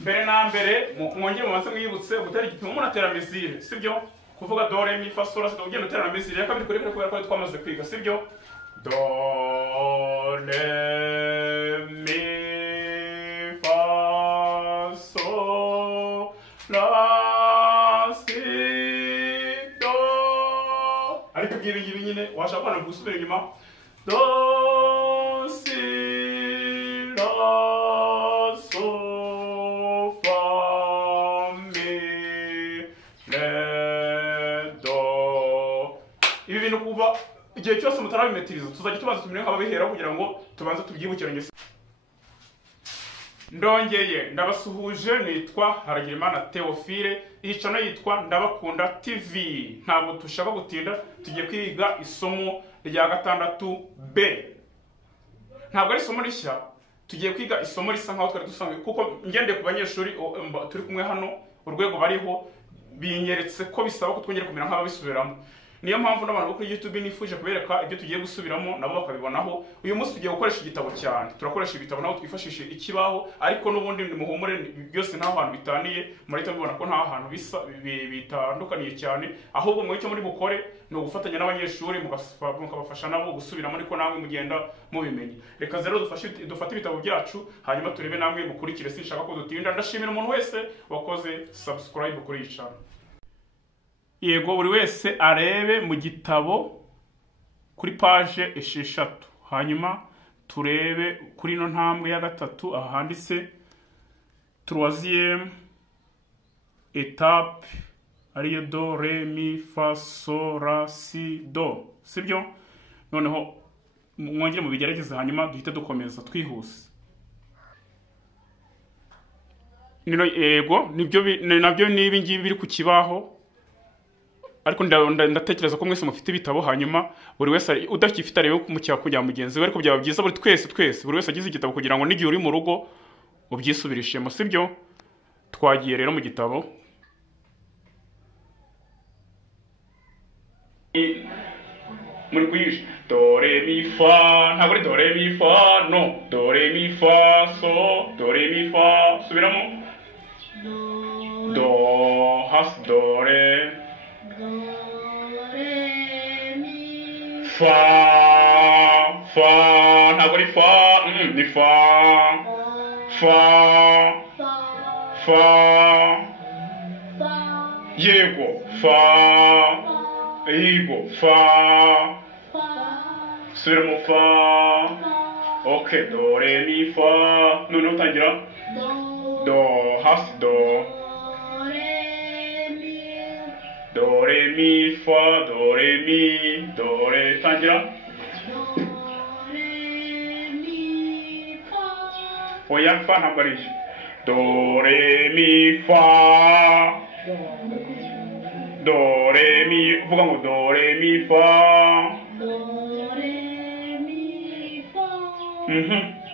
mbere na mbere mwongere mu masomo yibutse gutera igipimo umuntu atera misile sibyo kuvuga do re mi fa sol la si do ugenda utera misile ya kabiri kuri kubera ko twamaze kwiga sibyo do re mi fa sol la si do ariko ngibi nyine washaka kubona gusubira inyuma do si la so fa mi re do. Ibi bintu kuva igihe cyose mutarabimetiriza tuzajya tubanza tumenya nk'ababihera kugira ngo tubanze tubyibukiranye. Ndongeye ndabasuhuje, nitwa Haragirimana Theophile, iyi channel yitwa Ndabakunda TV. Ntabwo tushaka gutinda, tugiye kwiga isomo rya gatandatu B. Ntabwo ari isomo rishya, tugiye kwiga isomo risa nkaho twari dusanzwe kuko ngende ku banyeshuri turi kumwe hano urwego bariho binyeretse ko bisaba ko twongera kumera nk'ababisubiramo. Niyo mpamvu n'abantu bo kuri YouTube nifuje kubereka ibyo tugiye gusubiramo nabo bakabibonaho. Uyu munsi tugiye gukoresha igitabo cyane, turakoresha ibitabo naho twifashishe ikibaho, ariko n'ubundi muhumure byose nta hantu bitaniye, muri tabibona ko nta hantu bitandukaniye cyane, ahubwo mu cyo muri bukore no gufatanya n'abanyeshuri mukabafasha nabo gusubiramo ariko namwe mugenda mubimenye. Reka zero dufate ibitabo byacu hanyuma turebe namwe mukurikire, sinshaka ko dutinda. Ndashimira umuntu wese wakoze subscribe kuri iyi channel. Yego buri wese arebe mu gitabo kuri page 6, hanyuma turebe kuri no ntambwe ya gatatu ahanditse troisième étape ariyo do re mi fa sol la si do, sibyo? Noneho mwongere mu bigerageze hanyuma duhite dukomeza twihuse. Yego nabyo nibi ngibi biri ku kibaho, ariko ndatekereza ko mwese mufite ibitabo, hanyuma buri wese udafite arebe mu cyako kujya mugenzi we, ariko byaba byiza buri twese buri wese agize igitabo kugira ngo n'igihe uri mu rugo ubyisubirishemo, sibyo? Twagiye rero mu gitabo. Muri kuyisha do re mi fa, ntabwo ari do re mi fa, no, do re mi fa so, do re mi fa, subiramo do has do re fa, ntabwo ari fa, ni fa, yego yego subiramo fa, ok, do re mi fa, noneho utangira do hasi do re mi fa, do re mi, do re, tangira oya fa ntabwo ari do re mi fa, do re mi, vuga ngo do re mi fa,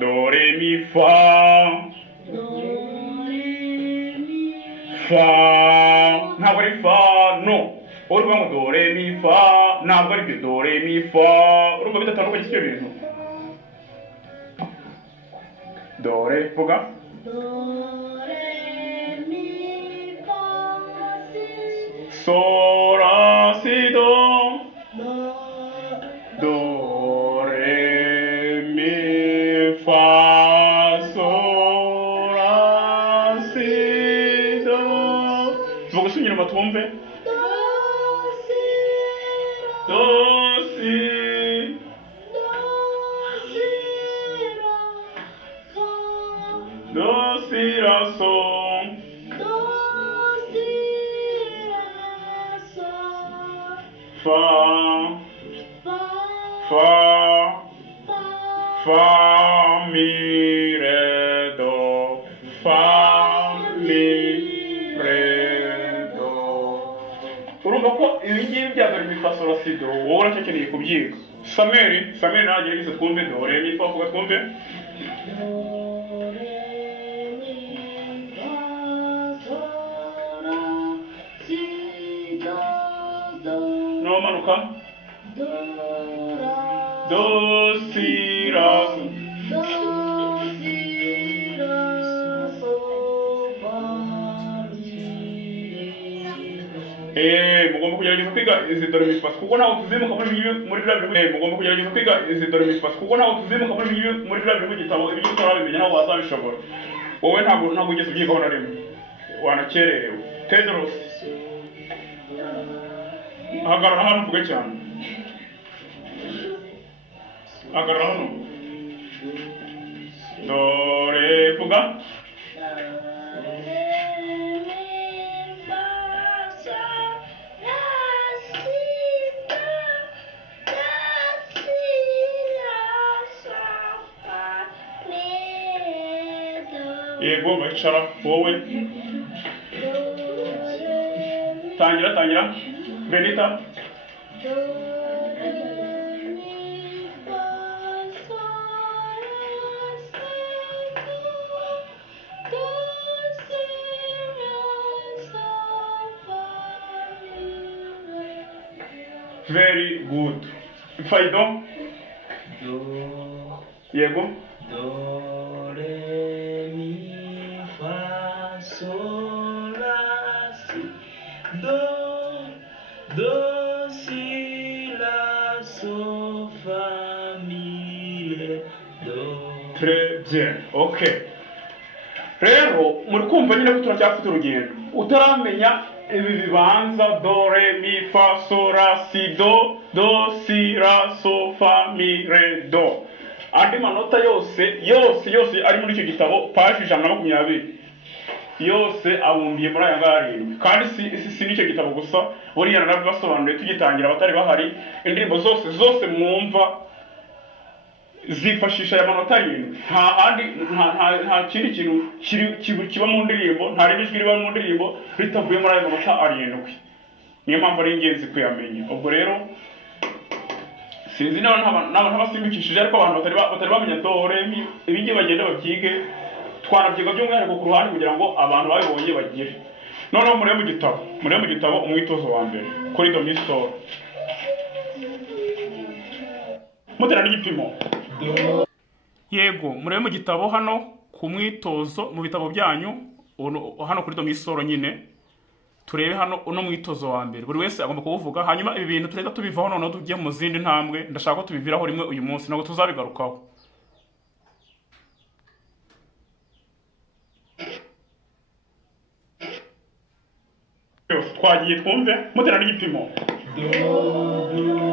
do re mi fa, fa ntabwo ari fa, no, urumva ngo do re mi fa ntabwo ari byo, do re mi fa, urumva bidatandukanye icyo bintu. Do re, vuga do re mi fa sol la si do, do re mi fa sol la si do. Vuga sunyira matumve do si la so, fa mi re do, fa mi re do. Urumva ko ibi ngibi byagari mi fa sol la si do, wowe urakeneye kubyiga. Samuel nawe yagize twumve do re mi fa, vuga twumve no manuka do si la so, mugomba kugerageza kwiga izi dore mi fa kuko ntaho tuzimuka muri bya bintu mugomba kugerageza kwiga izi dore mi fa kuko ntaho tuzimuka muri bya bintu gitabo ibyo ukora bimenya naho wazabishobora wowe ntabwo ugeze ubyigaho na rimwe wanakererewe Tedros hagarara hano uvuge cyane hagarara hano dore vuga yego bacara wowe tangira Benita very good Faido yego Do, si, la, so, fa, mi, re, do. Très bien, ok. Rero muri kumva nyine ko turacyafite urugendo utaramenya ibi bibanza do re mi fa so la si do si la so fa mi re do andi manota yose ari muri icyo gitabo page 120 yose abumbiye muri aya ngari kandi si nicyo gitabo gusa buriya narabibasobanuye tugitangira abatari bahari indirimbo zose mwumva zifashisha ya manota arindwi nta kindi kintu kiba mu ndirimbo nta rindi jwi riba mu ndirimbo ritavuye muri ayo manota arindwi niyo mpamvu ari ingenzi kuyamenya ubwo rero sinzi n'abantu basimbukishije ariko abantu batari bamenya dore ibingi bagenda babyige twanabyiga by'umwihariko ku ruhande kugira ngo abantu babibonye bagire noneho murebe mu gitabo umwitozo wa mbere kuri do mi store mutera n'igipimo yego murebe mu gitabo hano ku mwitozo mu bitabo byanyu hano kuri do mi store nyine turebe hano uno mwitozo wa mbere buri wese agomba kuvuga hanyuma ibi bintu tureza tubivaho noneho tugiye mu zindi ntambwe ndashaka ko tubiviraho rimwe uyu munsi ntabwo tuzabigarukaho twagiye twumve mutera n'igipimo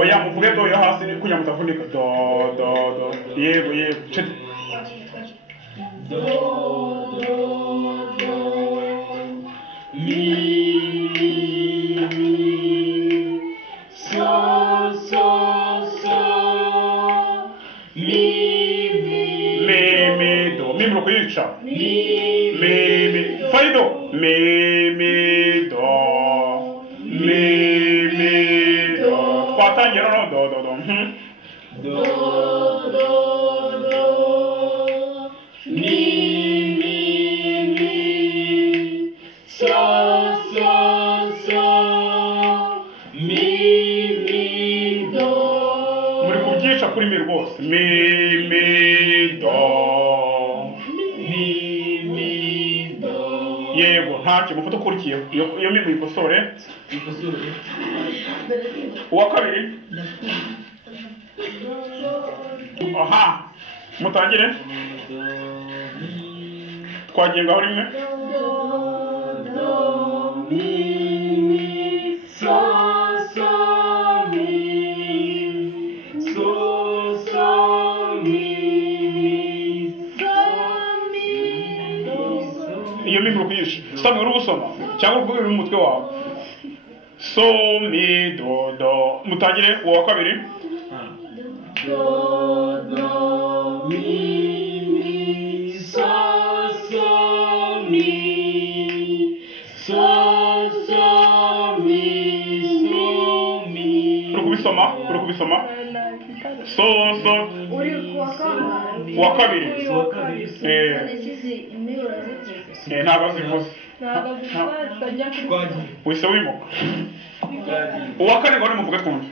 oya muvuge do yo hasi kugira mutavunika do yego mi do mi kuyica mi Faido mi do twatangira no do muri kubyica kuri mi rwose mi do yego ntacyo mufata ukurikiye iyo mi muyikosore uwa kabiri aha mutangire twagiye ngaho rimwe iyo mi kuyisha usanga uri gusoma cyangwa uvuga uri mu mutwe wawe so mi do mutangire uwa kabiri Do, mi, so, mi, uri kubisoma so uwa kabiri ntabwo zivuze wese wimuka uwa kane ngo nimuvuge twumve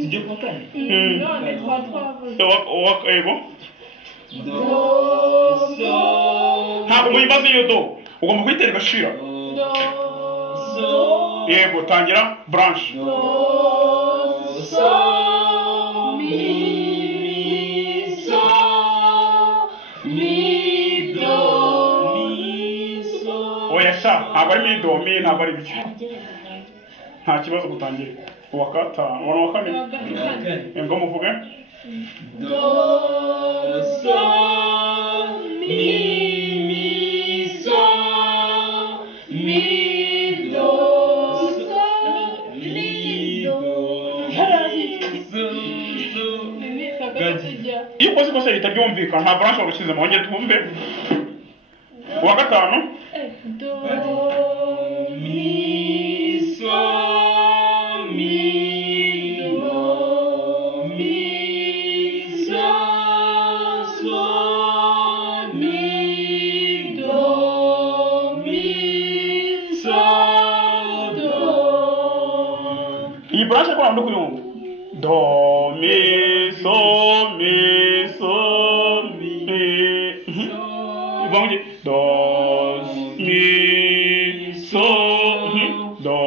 tujye ku kane ego ntabwo muyimaze iyo do ugomba kuyitera igashira so, yego tangira branch do, so, mi, so, mi, do, mi, so. oya sha ntabwo ari mi do mi ntabwo ari byo nta kibazo gutangira uwa gatanu uwa kane ngo muvuge Do, so, mi, so, mi, do, so, mi, do, so. iyo ukoze ikosa leta ryumvikana nta branch wagushyizemo wongere twumve uwa gatanu Do, mi, so, mi, do, mi, so, so, mi, do, mi, so, do. iyi branch ko ntabwo kuyumva do mi so mi so mi ivamo do mi so do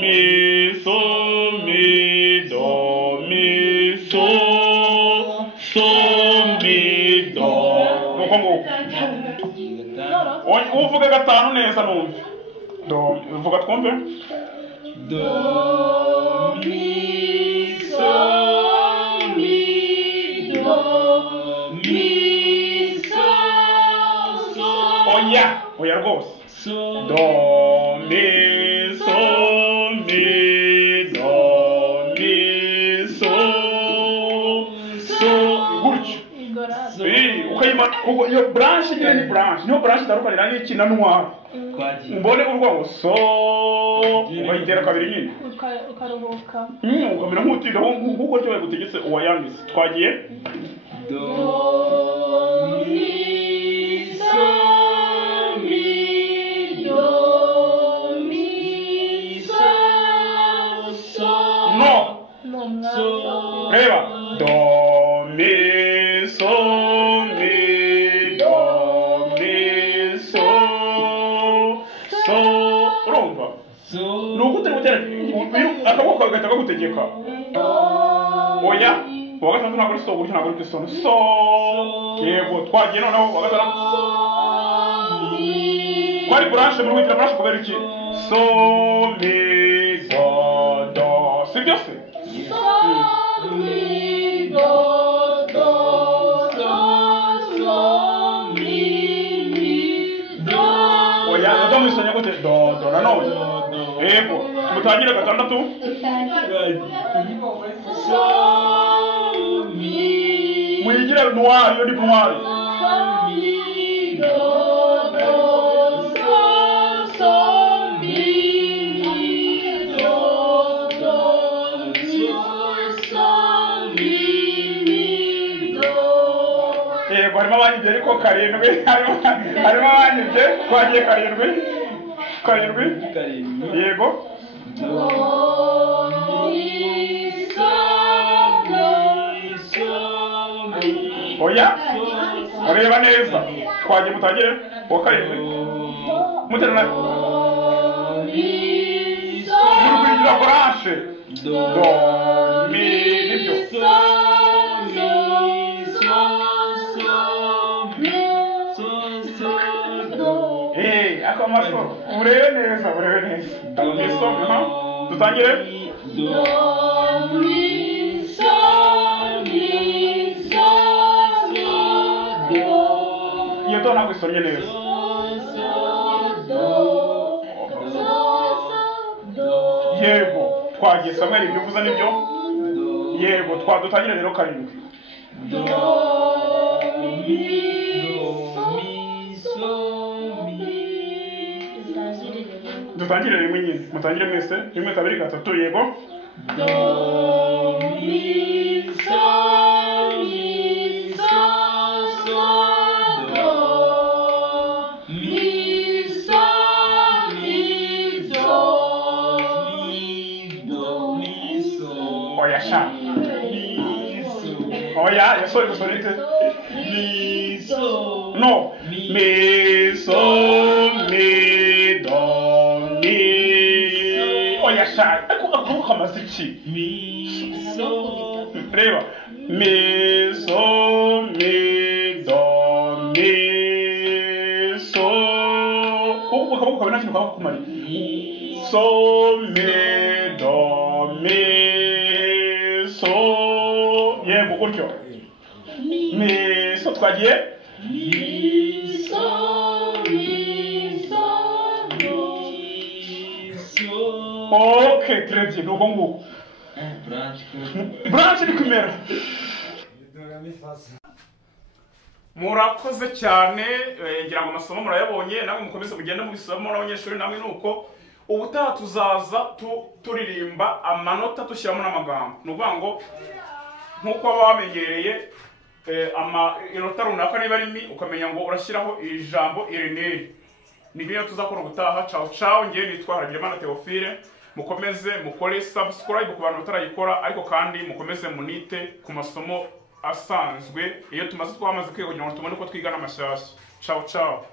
mi so mi do mi so so mi do nuko ngo uvuga gatanu neza numve do uvuga twumve Do, mi, so, mi, do, mi, so, so. oya oya rwose So, do mi so mi do mi so so gutyo ukayima iyo branch nyine ni branch niyo branch itarukanira n'ikina n'umwari mbone urwango so ukayitera kabiri nyine ukaruhuka ukamera nk'utira nk'uko cyo gutegetse uwayanditse twagiye do, mi, so, mi, do, mi, so, so. no no mwana reba do mi so mi do mi so so urumva So, nuko utari gutera akaboko kawe gahita kagutegeka oya uwa gatandatu ntabwo ari so gutyo ntabwo ari kwisono so yego twagiye noneho uwa gatandatu kwari branche muri witira branche kubera iki so mi do do si byo se mi, do, do, so, so, mi, do. oya do mwisanya gute do do nanone yego mutangire gatandatu So, mi, mwigire noir iyo ni noir mi, do, do, so, so, mi, do, do, so, mi, do. yego harimo abanyibye ariko karindwi harimo abanyibye twagiye karindwi yego Do, mi, so, mi, so, mi. oya ureba neza twagiye mutangire uwa karindwi muterana muri kugira branche do mi nibyo akamashoro urebe neza do mi so ha tutangire iyo to ntabwo isomye neza yego twagiye Samuel ibyo uvuze nibyo yego twadutangire rero karindwi dutangire rimwe nyine mutangire mwese rimwe kabiri gatatu yego oya sha oya yasore gusorete no mi so mi do mi akaboko kamaze iki mi so reba mi so mi do mi so ubu akaboko kawe nta kintu kaba kumariye so mi do mi so yego gutyo mi so twagiye mi so do so okay très bien nuko nguko branch ni kumera murakoze cyane ngira ngo amasomo murayabonye namwe mukomeze mugende mubisoma n'abanyeshuri namwe nuko ubutaha tuzaza turirimba amanota dushyiramo n'amagambo nuvuga ngo nkuko waba wamenyereye inota runaka niba ari mi ukamenya ngo urashyiraho ijambo ireneri nibyo tuzakora ubutaha ciao ciao ngiye nitwa Haragirimana Theophile mukomeze mukore subscribe ku bantu batarayikora ariko kandi mukomeze munite ku masomo asanzwe iyo twamaze kwiga kugira ngo tubone ko twigana amashyashya ciao ciao